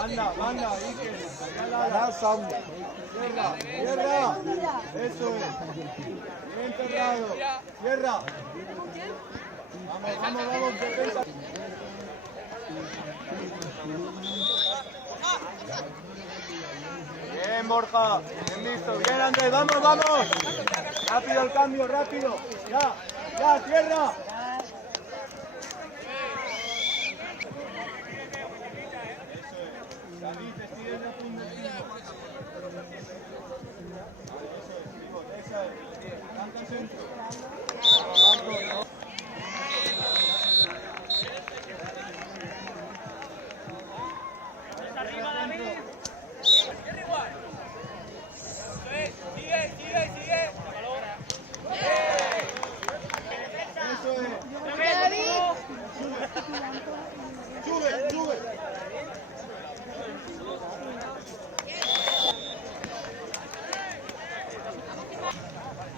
Banda, banda, Iker. Ganá, Samu. Cierra, cierra. Eso es. Bien cerrado. Cierra. Vamos, vamos, vamos, defensa. Bien, Borja. Bien visto. Bien, Andrés. Vamos, vamos. Rápido el cambio, rápido. Ya, ya, cierra.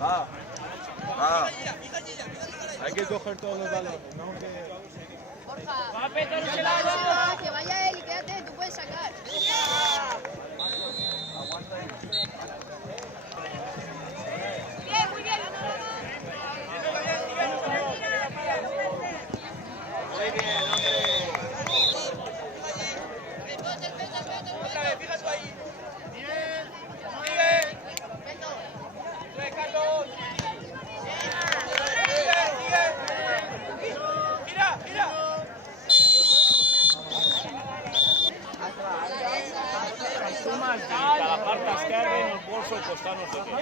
Va, va. Hay que coger todos los balones, no que... Porfa, que vaya él y quédate, tú puedes sacar. Aguanta ahí. Bien, muy bien. Muy bien, hombre. Otra vez, fíjate ahí. Bien. Sigue. Carlos. Mira, mira. Cada part esquerra i en el bolso al costat no sé què.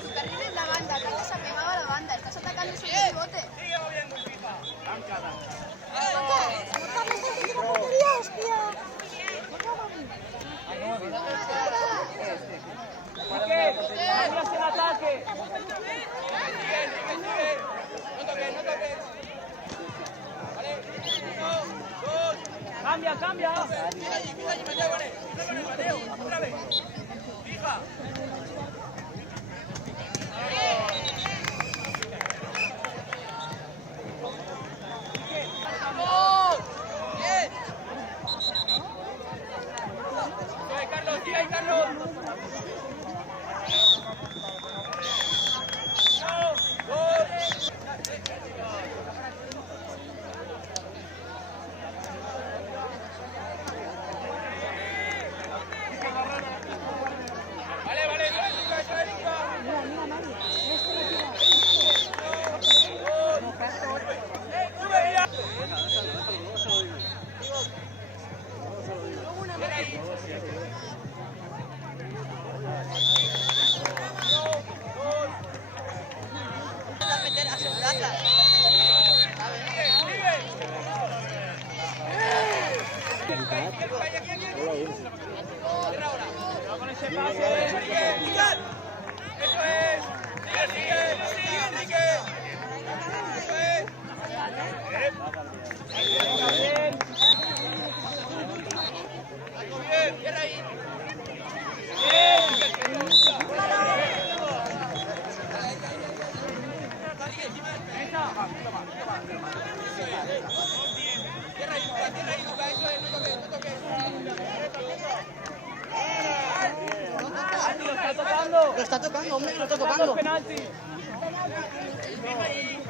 Tu carril es la banda, Carlos se ha pegado a la banda, estás atacando su pivote. Sigue moviendo el FIFA. ¡Cambias el ataque! Sigue. No toques, no toques. Vale. 1, 2. ¡Cambia, cambia! Cuida allí, Mateo, vale. Mateo, otra vez. Fija. Bien. Carlos, sigue ahí, Carlos. Vale, vale, Con ese pase. Eso es. Sigue. Eso es. Bien. Bien, cierra ahí. Cierra ahí, Luca, eso es, no toques. Lo está tocando, hombre, lo está tocando. Penalti. Fija ahí.